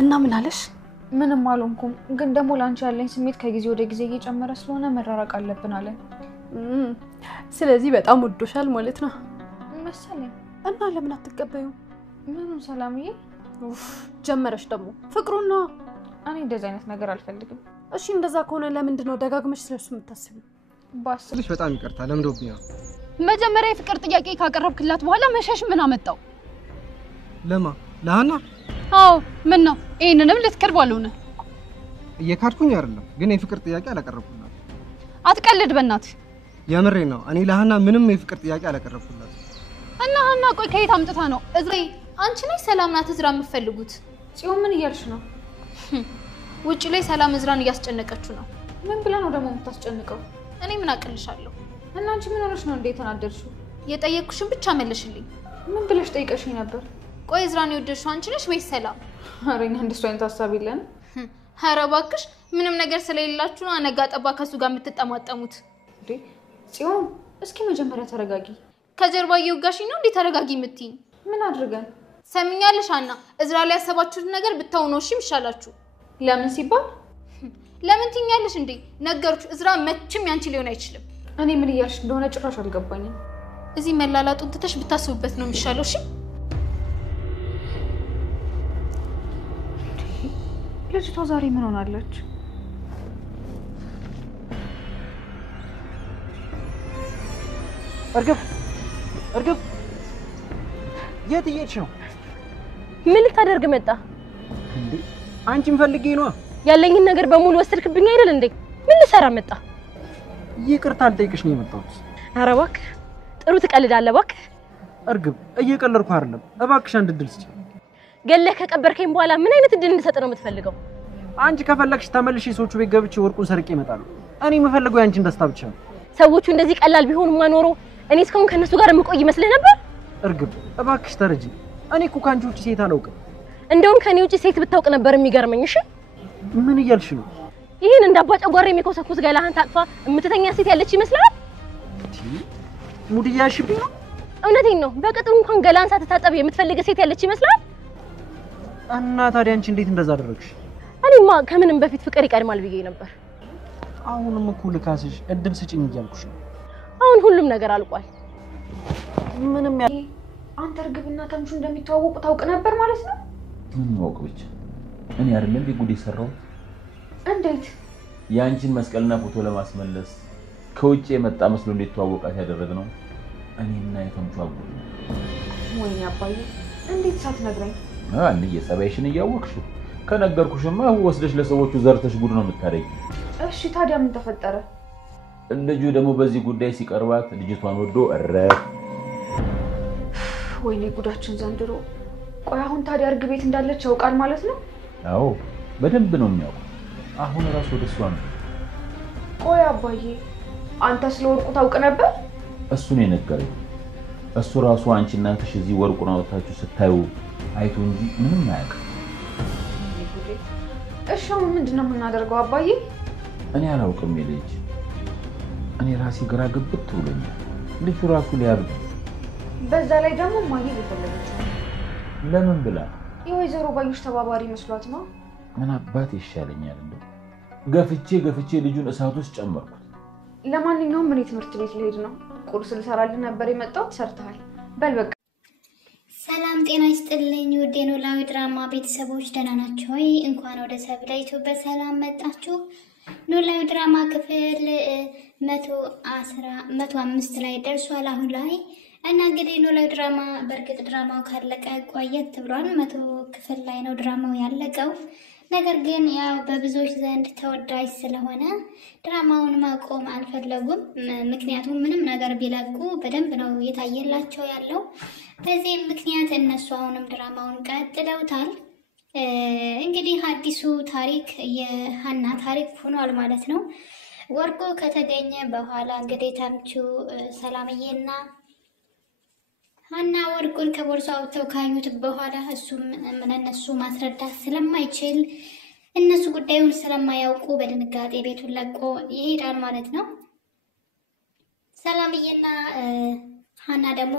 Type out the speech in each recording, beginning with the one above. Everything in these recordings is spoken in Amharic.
እና ምን አለሽ? ምንም አልሆንኩም ግን ደሞ ላንቺ ያለኝ ስሜት ከጊዜ ወደ ጊዜ እየጨመረ ስለሆነ መራራቅ አለብን አለ ስለዚህ በጣም ወዶሻል ማለት ነው መሰለኝ እና ለምን አትቀበዩ ምንም ሰላምዬ ጀመረሽ ደግሞ ፍቅሩን ነው እኔ እንደዛ አይነት ነገር አልፈልግም እሺ እንደዛ ከሆነ ለምንድን ነው ደጋግመሽ ስለሱ የምታስቢው ባስልሽ በጣም ይቅርታ ለምዶብኝ ነው መጀመሪያ የፍቅር ጥያቄ ካቀረብክላት በኋላ መሸሽ ምን አመጣው ለሃና አዎ ምን ነው ይሄንንም ልትከርብ አልሆነ እየካድኩኝ አይደለም ግን የፍቅር ጥያቄ አላቀረብኩላት አትቀልድ በእናትህ የምሬ ነው እኔ ለሃና ምንም የፍቅር ጥያቄ አላቀረብኩላት እና ሃና ቆይ ከየት አምጥታ ነው እዝሬ አንቺ ላይ ሰላም ናት እዝራ የምትፈልጉት ጽዮን ምን እያልሽ ነው ውጪ ላይ ሰላም እዝራን እያስጨነቀችው ነው ምን ብላ ነው ደግሞ የምታስጨንቀው እኔ ምን አቅልሻለሁ እና አንቺ ምን ሆነሽ ነው እንዴ ተናደርሽው የጠየቅኩሽን ብቻ መልሽልኝ ምን ብለሽ ጠይቀሽኝ ነበር ቆይ እዝራን ይወደሽው አንቺ ነሽ ወይስ ሰላም አረኛ እንደሱ አይነት ሐሳብ የለን ኧረ እባክሽ ምንም ነገር ስለሌላችሁ ነው አነጋጠባ ከሱ ጋር የምትጠማጠሙት እንዴ ጽዮን እስኪ መጀመሪያ ተረጋጊ ከጀርባ እየወጋሽኝ ነው እንዴ ተረጋጊ የምትይኝ ምን አድርገን ሰምኛለሽ አና እዝራ ላይ ያሰባችሁት ነገር ብታው ነው እሺ ይሻላችሁ ለምን ሲባል ለምን ትኛለሽ እንዴ ነገርኩሽ እዝራ መቼም ያንቺ ሊሆን አይችልም እኔ ምን እያልሽ እንደሆነ ጭራሽ አልገባኝም እዚህ መላላጡን ትተሽ ብታስቡበት ነው የሚሻለው እሺ ልጅቷ ዛሬ ምን ሆናለች እርግብ የት እየሄድሽ ነው ምን ልታደርግ መጣ እንዴ አንቺን ፈልጌ ነው ያለኝን ነገር በሙሉ ወሰድክብኝ አይደል እንዴ ምን ልሰራ መጣ ይቅርታ አልጠይቅሽ ነው የመጣሁት ኧረ እባክህ ጥሩ ትቀልዳለህ እባክህ እርግብ እየቀለድኩ አይደለም እባክሽ አንድ ድል ስጪኝ ገለህ ከቀበርከኝ በኋላ ምን አይነት እድል እንድሰጥ ነው የምትፈልገው አንቺ ከፈለግሽ ተመልሼ ሰዎቹ ቤት ገብቼ ወርቁን ሰርቄ እመጣለሁ እኔ የምፈልገው ያንቺን ደስታ ብቻ ነው ሰዎቹ እንደዚህ ቀላል ቢሆኑማ ኖሮ እኔ እስካሁን ከነሱ ጋር የምቆይ ይመስልህ ነበር እርግብ እባክሽ ተረጂ እኔ እኮ ካንቺ ውጪ ሴት አላውቅም እንደውም ከኔ ውጪ ሴት ብታውቅ ነበር የሚገርመኝ እሺ ምን እያልሽ ነው ይሄን እንዳባጨጓሬ የሚኮሰኩስ ገላህን ታቅፋ እምትተኛ ሴት ያለች ይመስላል ሙድያሽብኝ ነው እውነቴን ነው በቅጡ እንኳን ገላን ሳትታጠብ የምትፈልግ ሴት ያለች ይመስላል እና ታዲያ አንቺ እንዴት እንደዛ አደረግሽ እኔማ ከምንም በፊት ፍቅር ይቀድማል ብዬ ነበር አሁንም እኮ ልካስሽ እድል ስጪኝ እያልኩሽ ነው አሁን ሁሉም ነገር አልቋል ምንም አንተ እርግብና ተምቹ እንደሚተዋወቁ ታውቅ ነበር ማለት ነው ምን ማውቅ ብቻ እኔ አይደለም ቢጉድ ይሰራው እንዴት ያንቺን መስቀልና ፎቶ ለማስመለስ ከውጪ የመጣ መስሎ እንድትተዋወቃት ያደረግነው እኔና የተምቹ አብሮ ወይኔ አባዬ እንዴት ሳትነግረኝ አንዴ የጸባይሽን እያወቅሽው ከነገርኩሽማ ወስደሽ ለሰዎቹ ዘርተሽ ጉድ ነው የምታረጊ እሺ ታዲያ ምን ተፈጠረ ልጁ ደግሞ በዚህ ጉዳይ ሲቀርባት ልጅቷን ወዶ ወይኔ ጉዳችን ዘንድሮ ቆይ አሁን ታዲያ እርግብ ቤት እንዳለች ያውቃል ማለት ነው አዎ በደንብ ነው የሚያውቀው አሁን ራሱ ወደሷ ነው ቆይ አባዬ አንተ ስለወርቁ ታውቅ ነበር እሱ ነው የነገረኝ እሱ ራሱ አንቺ እናንተሽ እዚህ ወርቁን አውጥታችሁ ስታዩ አይቶ እንጂ ምንም አያውቅም እሺ አሁን ምንድነው የምናደርገው አባዬ እኔ አላውቅም ልጅ እኔ ራሴ ግራ ገብት ብሎኛል ልጁ ራሱ ሊያብድ በዛ ላይ ደግሞ ማየ ይፈልጋል ለምን ብላ የወይዘሮ ባዩሽ ተባባሪ መስሏት ነው ምን አባት ይሻለኛል እንዴ ገፍቼ ልጁን እሳት ውስጥ ጨመርኩት ለማንኛውም ምን ትምህርት ቤት ልሄድ ነው ቁርስ ልሰራልህ ነበር የመጣው ሰርተሃል በል በቃ ሰላም ጤና ይስጥልኝ ውድ የኖላዊ ድራማ ቤተሰቦች ደህና ናችሁ ወይ እንኳን ወደ ሰብለ ዩቲዩብ በሰላም መጣችሁ ኖላዊ ድራማ ክፍል 105 ላይ ደርሷል አሁን ላይ እና እንግዲህ ኖላዊ ድራማ በርግጥ ድራማው ካለቀ ቆየት ብሏል 100 ክፍል ላይ ነው ድራማው ያለቀው ነገር ግን ያው በብዙዎች ዘንድ ተወዳጅ ስለሆነ ድራማውን ማቆም አልፈለጉም ምክንያቱም ምንም ነገር ቢለቁ በደንብ ነው የታየላቸው ያለው በዚህ ምክንያት እነሱ አሁንም ድራማውን ቀጥለውታል እንግዲህ አዲሱ ታሪክ የሃና ታሪክ ሆኗል ማለት ነው ወርቁ ከተገኘ በኋላ እንግዲህ ተምቹ ሰላምዬና ሃና ወርቁን ከቦርሳው አውጥተው ካዩት በኋላ እሱም እነሱ ማስረዳት ስለማይችል እነሱ ጉዳዩን ስለማያውቁ በድንጋጤ ቤቱን ለቆ ይሄዳል ማለት ነው ሰላምዬና ሃና ደግሞ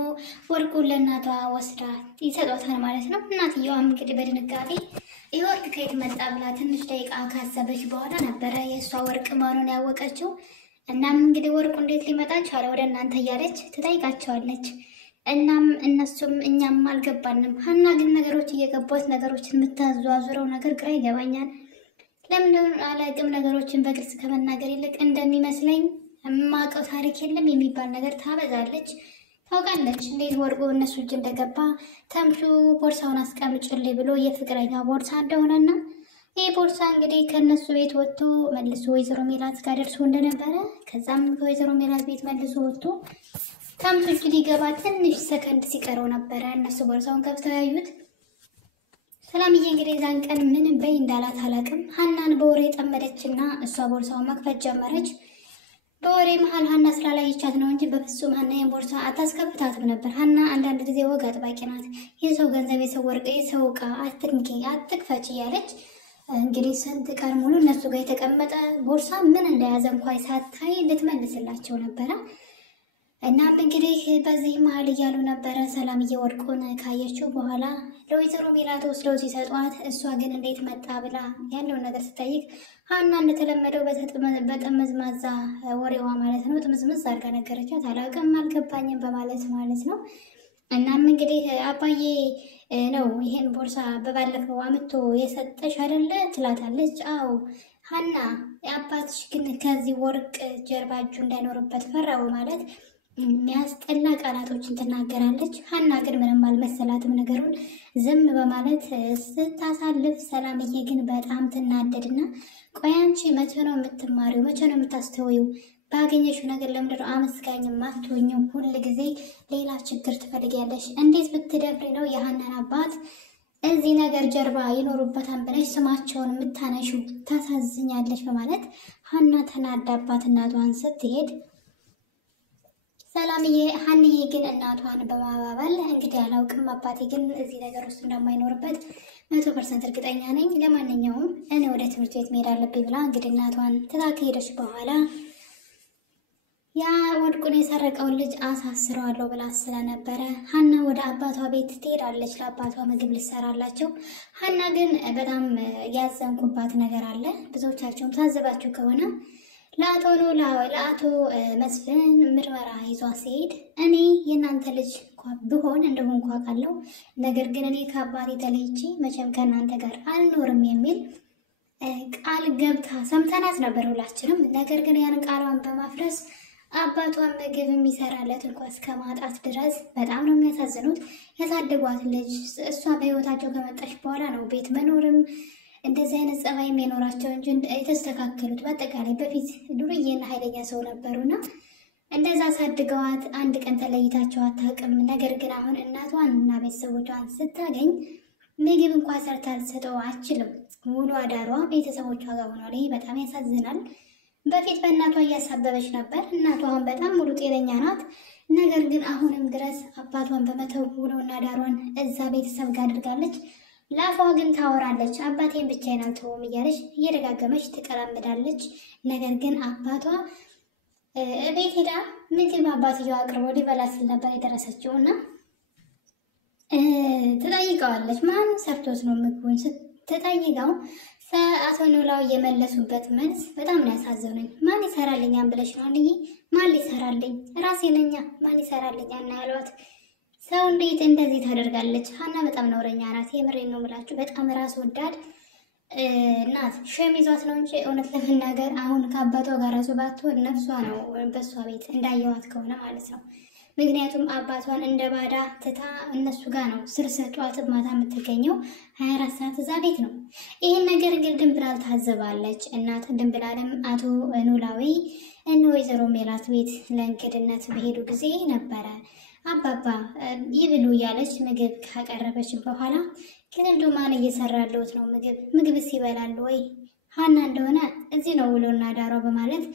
ወርቁን ለእናቷ ወስዳ ይሰጧታል ማለት ነው እናትየዋም እንግዲህ በድንጋጤ ወርቅ ከየት መጣ ብላ ትንሽ ደቂቃ ካሰበች በኋላ ነበረ የእሷ ወርቅ መሆኑን ያወቀችው። እናም እንግዲህ ወርቁ እንዴት ሊመጣ ቻለ ወደ እናንተ እያለች ትጠይቃቸዋለች። እናም እነሱም እኛም አልገባንም፣ ሀና ግን ነገሮች እየገባት ነገሮችን የምታዟዙረው ነገር ግራ ይገባኛል። ለምን አላውቅም፣ ነገሮችን በግልጽ ከመናገር ይልቅ እንደሚመስለኝ የማውቀው ታሪክ የለም የሚባል ነገር ታበዛለች። ታውቃለች እንዴት ወርቁ እነሱ እጅ እንደገባ ተምቹ ቦርሳውን አስቀምጭልኝ ብሎ የፍቅረኛ ቦርሳ እንደሆነና ይህ ቦርሳ እንግዲህ ከእነሱ ቤት ወጥቶ መልሶ ወይዘሮ ሜላት ጋር ደርሶ እንደነበረ ከዛም ከወይዘሮ ሜላት ቤት መልሶ ወጥቶ ተምቹ እጅ ሊገባ ትንሽ ሰከንድ ሲቀረው ነበረ እነሱ ቦርሳውን ከፍተው ያዩት። ሰላምዬ እንግዲህ ዛን ቀን ምን በይ እንዳላት አላውቅም። ሀናን በወሬ ጠመደችና እሷ ቦርሳውን መክፈት ጀመረች። በወሬ መሀል ሀና ስላላየቻት ነው እንጂ በፍጹም ሀና የቦርሳ አታስከፍታትም ነበር። ሀና አንዳንድ ጊዜ ወግ አጥባቂ ናት። የሰው ገንዘብ፣ የሰው ወርቅ፣ የሰው ዕቃ አትንኪ፣ አትክፈች እያለች እንግዲህ ስንት ቀን ሙሉ እነሱ ጋር የተቀመጠ ቦርሳ ምን እንደያዘ እንኳን ሳታይ ልትመልስላቸው ነበረ። እናም እንግዲህ በዚህ መሀል እያሉ ነበረ። ሰላምዬ ወርቁን ካየችው በኋላ ለወይዘሮ ሜላት ወስደው ሲሰጧት እሷ ግን እንዴት መጣ ብላ ያለውን ነገር ስጠይቅ ሀና እንደተለመደው በጠመዝማዛ ወሬዋ ማለት ነው ጥምዝምዝ አድርጋ ነገረቻት። አላውቅም፣ አልገባኝም በማለት ማለት ነው። እናም እንግዲህ አባዬ ነው ይሄን ቦርሳ በባለፈው አምጥቶ የሰጠሽ አይደለ ትላታለች። አዎ ሀና የአባትሽ ግን ከዚህ ወርቅ ጀርባ እጁ እንዳይኖርበት ፈራው ማለት የሚያስጠላ ቃላቶችን ትናገራለች። ሀና ግን ምንም አልመሰላትም ነገሩን ዝም በማለት ስታሳልፍ፣ ሰላምዬ ግን በጣም ትናደድና ቆይ አንቺ መቼ ነው የምትማሪው? መቼ ነው የምታስተውይው? ባገኘሽው ነገር ለምንድነው አመስጋኝ ማትሆኚው? ሁል ጊዜ ሌላ ችግር ትፈልጊያለሽ። እንዴት ብትደፍሪ ነው የሀናን አባት እዚህ ነገር ጀርባ ይኖሩበታል ብለሽ ስማቸውን የምታነሺው? ታሳዝኛለሽ በማለት ሀና ተናዳባት እናቷን ስትሄድ፣ ሰላምዬ ሀንዬ ግን እናቷን በማባበል እንግዲህ አላውቅም አባቴ ግን እዚህ ነገር ውስጥ እንደማይኖርበት 100% እርግጠኛ ነኝ። ለማንኛውም እኔ ወደ ትምህርት ቤት መሄድ አለብኝ ብላ እንግዲህ እናቷን ትታ ከሄደች በኋላ ያ ወርቁን የሰረቀውን ልጅ አሳስረዋለሁ ብላ ስለነበረ ሀና ወደ አባቷ ቤት ትሄዳለች፣ ለአባቷ ምግብ ልትሰራላቸው። ሀና ግን በጣም ያዘንኩባት ነገር አለ። ብዙዎቻቸውም ታዘባችሁ ከሆነ ለአቶ መስፍን ምርመራ ይዟ ሲሄድ እኔ የእናንተ ልጅ ብሆን እንደሆንኩ አውቃለሁ፣ ነገር ግን እኔ ከአባቴ ተለይቼ መቼም ከእናንተ ጋር አልኖርም የሚል ቃል ገብታ ሰምተናት ነበር ሁላችንም። ነገር ግን ያን ቃሏን በማፍረስ አባቷን ምግብ የሚሰራለት እንኳን እስከ ማጣት ድረስ በጣም ነው የሚያሳዝኑት። ያሳደጓት ልጅ እሷ በህይወታቸው ከመጣች በኋላ ነው ቤት መኖርም እንደዚህ አይነት ጸባይም የኖራቸው እንጂ የተስተካከሉት። በአጠቃላይ በፊት ዱርዬና ኃይለኛ ሰው ነበሩና እንደዛ አሳድገዋት አንድ ቀን ተለይታቸው አታውቅም። ነገር ግን አሁን እናቷን እና ቤተሰቦቿን ስታገኝ ምግብ እንኳን ሰርታ ልትሰጠው አችልም። ሙሉ አዳሯ ቤተሰቦቿ ጋር ሆኗል። ይሄ በጣም ያሳዝናል። በፊት በእናቷ እያሳበበች ነበር። እናቷ አሁን በጣም ሙሉ ጤነኛ ናት። ነገር ግን አሁንም ድረስ አባቷን በመተው ውሎና አዳሯን እዛ ቤተሰብ ጋር አድርጋለች። ላፏ ግን ታወራለች። አባቴን ብቻዬን አልተውም እያለች እየደጋገመች ትቀላምዳለች። ነገር ግን አባቷ ቤት ሄዳ ምግብ አባትየው አቅርቦ ሊበላ ስል ነበር የደረሰችው እና ትጠይቀዋለች። ማን ሰርቶት ነው ምግቡን ስትጠይቀው አቶ ኖላዊ የመለሱበት መልስ በጣም ነው ያሳዘነኝ። ማን ይሰራልኛል ብለሽ ነው አንዬ? ማን ሊሰራልኝ? ራሴ ነኛ። ማን ይሰራልኛል እና ያሏት። ሰው እንዴት እንደዚህ ታደርጋለች? ሀና በጣም ነውረኛ ናት። የምሬን ነው የምላችሁ። በጣም ራስ ወዳድ ናት። ሸም ይዟት ነው እንጂ እውነት ለመናገር አሁን ከአባቷ ጋር ራሱ ባትሆን ነፍሷ ነው በእሷ ቤት እንዳየዋት ከሆነ ማለት ነው። ምክንያቱም አባቷን እንደ ባዳ ትታ እነሱ ጋር ነው ስር ሰጧት ማታ የምትገኘው 24 ሰዓት እዛ ቤት ነው። ይህን ነገር ግን ድንብላል ታዘባለች። እናት ድንብላልም አቶ ኖላዊ እነ ወይዘሮ ሜላት ቤት ለእንግድነት በሄዱ ጊዜ ነበረ አባባ ይብሉ እያለች ምግብ ካቀረበች በኋላ ግን እንደው ማን እየሰራለሁት ነው ምግብስ ይበላሉ ወይ? ሀና እንደሆነ እዚህ ነው ውሎና ዳሯ በማለት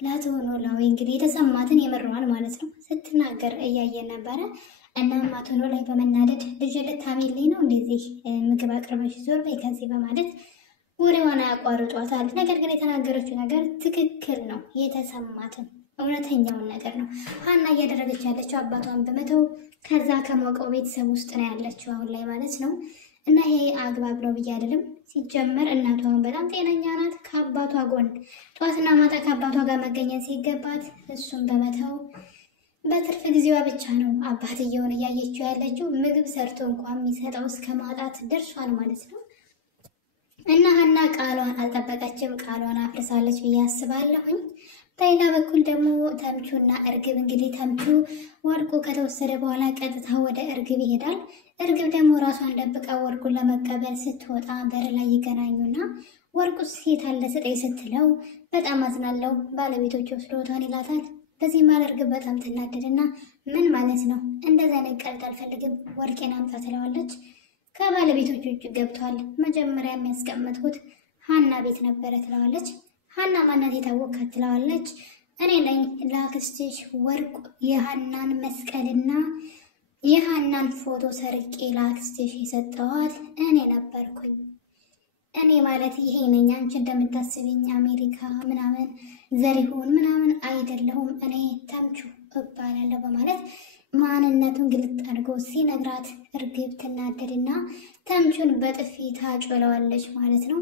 ለአቶ ኖላዊ እንግዲህ የተሰማትን የመረዋል ማለት ነው ስትናገር እያየን ነበረ። እናም አቶ ኖላዊ በመናደድ ልጅ ልታሚልኝ ነው እንደዚህ ምግብ አቅርበሽ ዞር በይ ከዚህ በማለት ወሬዋን ያቋርጧታል። ነገር ግን የተናገረችው ነገር ትክክል ነው፣ የተሰማትን እውነተኛውን ነገር ነው። ሀና እያደረገች ያለችው አባቷን በመተው ከዛ ከሞቀው ቤተሰብ ውስጥ ነው ያለችው አሁን ላይ ማለት ነው። እና ይሄ አግባብ ነው ብዬ አይደለም። ሲጀመር እናቷ በጣም ጤነኛ ናት። ከአባቷ ጎን ጠዋትና ማታ ከአባቷ ጋር መገኘት ሲገባት እሱን በመተው በትርፍ ጊዜዋ ብቻ ነው አባትየውን እያየችው ያለችው። ምግብ ሰርቶ እንኳን የሚሰጠው እስከ ማጣት ደርሷል ማለት ነው። እና ሀና ቃሏን አልጠበቀችም፣ ቃሏን አፍርሳለች ብዬ አስባለሁኝ። በሌላ በኩል ደግሞ ተምቹና እርግብ እንግዲህ ተምቹ ወርቁ ከተወሰደ በኋላ ቀጥታ ወደ እርግብ ይሄዳል። እርግብ ደግሞ ራሷን ደብቃ ወርቁን ለመቀበል ስትወጣ በር ላይ ይገናኙና ወርቁ ሴት አለ ስጠኝ ስትለው በጣም አዝናለው ባለቤቶች ወስዶታል ይላታል። በዚህ ማለት እርግብ በጣም ትናደድና ምን ማለት ነው እንደዛ አይነት ቀልድ አልፈልግም ወርቄን አምጣ ትለዋለች። ከባለቤቶቹ እጅ ገብቷል። መጀመሪያ የሚያስቀምጥኩት ሀና ቤት ነበረ ትለዋለች። ሀና ማናት የታወቃት ትለዋለች። እኔ ነኝ ለአክስትሽ ወርቅ የሀናን መስቀልና የሀናን ፎቶ ሰርቄ ለአክስትሽ የሰጠኋት እኔ ነበርኩኝ። እኔ ማለት ይሄ ነኝ። አንቺ እንደምታስብኝ አሜሪካ ምናምን ዘሪሁን ምናምን አይደለሁም። እኔ ተምቹ እባላለሁ በማለት ማንነቱን ግልጥ አድርጎ ሲነግራት እርግብ ትናደድና ተምቹን በጥፊ ታጮለዋለች ማለት ነው።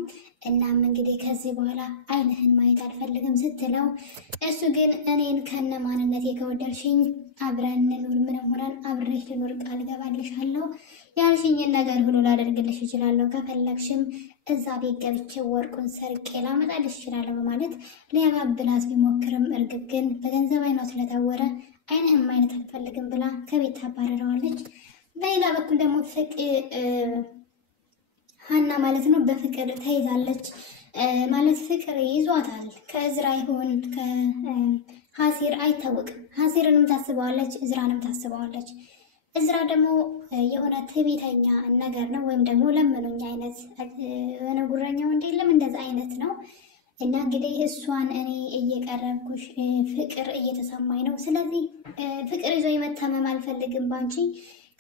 እናም እንግዲህ ከዚህ በኋላ አይንህን ማየት አልፈልግም ስትለው እሱ ግን እኔን ከነ ማንነቴ ከወደድሽኝ አብረን እንኑር፣ ምንም ሆነን አብሬሽ ልኑር፣ ቃል ገባልሻለሁ፣ ያልሽኝን ነገር ሁሉ ላደርግልሽ እችላለሁ፣ ከፈለግሽም እዛ ቤት ገብቼ ወርቁን ሰርቄ ላመጣልሽ እችላለሁ በማለት ሊያባብላት ቢሞክርም እርግብ ግን በገንዘብ አይኗ ስለታወረ አይንህም ማየት አልፈልግም ብላ ከቤት ታባረረዋለች። በሌላ በኩል ደግሞ ሀና ማለት ነው በፍቅር ተይዛለች። ማለት ፍቅር ይዟታል። ከእዝራ ይሆን ከሀሲር አይታወቅም። ሀሲርንም ታስበዋለች፣ እዝራንም ታስበዋለች። እዝራ ደግሞ የሆነ ትዕቢተኛ ነገር ነው፣ ወይም ደግሞ ለምኑኝ አይነት የሆነ ጉረኛ ወንድ የለም እንደዛ አይነት ነው። እና እንግዲህ እሷን እኔ እየቀረብኩሽ ፍቅር እየተሰማኝ ነው፣ ስለዚህ ፍቅር ይዞ የመታመም አልፈልግም፣ ባንቺ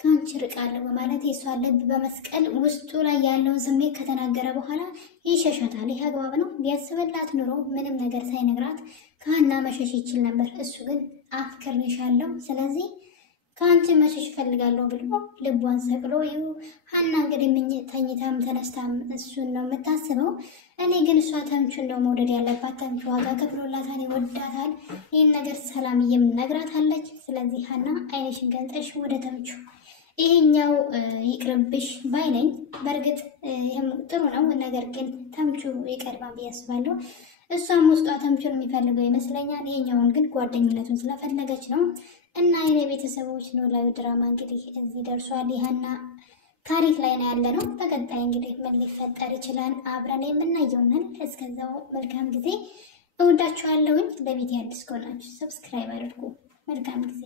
ከአንቺ ርቃለሁ በማለት የእሷን ልብ በመስቀል ውስጡ ላይ ያለውን ስሜት ከተናገረ በኋላ ይሸሻታል። ይህ አግባብ ነው? ቢያስብላት ኑሮ ምንም ነገር ሳይነግራት ከሀና መሸሽ ይችል ነበር። እሱ ግን አፍቅሬሻለሁ፣ ስለዚህ ከአንቺ መሸሽ እፈልጋለሁ ብሎ ልቧን ሰቅሎ ሀና እንግዲህ ተኝታም ተነስታም እሱን ነው የምታስበው። እኔ ግን እሷ ተምቹን ነው መውደድ ያለባት፣ ተምቹ ዋጋ ከፍሎላታል፣ ይወዳታል። ይህን ነገር ሰላምዬም ነግራታለች። ስለዚህ ሀና አይነሽን ገልጠሽ ወደ ተምቹ ይሄኛው ይቅርብሽ ባይነኝ። በእርግጥ ይህም ጥሩ ነው፣ ነገር ግን ተምቹ ይቀድማል ብዬ አስባለሁ። እሷም ውስጧ ተምቹን የሚፈልገው ይመስለኛል። ይሄኛውን ግን ጓደኝነቱን ስለፈለገች ነው። እና የኔ ቤተሰቦች ኖላዊ ድራማ እንግዲህ እዚህ ደርሷል። ይህና ታሪክ ላይ ነው ያለ ነው። በቀጣይ እንግዲህ ምን ሊፈጠር ይችላል አብረን የምናየውናል። እስከዛው መልካም ጊዜ። እወዳችኋለሁኝ። ለቤት አዲስ ከሆናችሁ ሰብስክራይብ አድርጉ። መልካም ጊዜ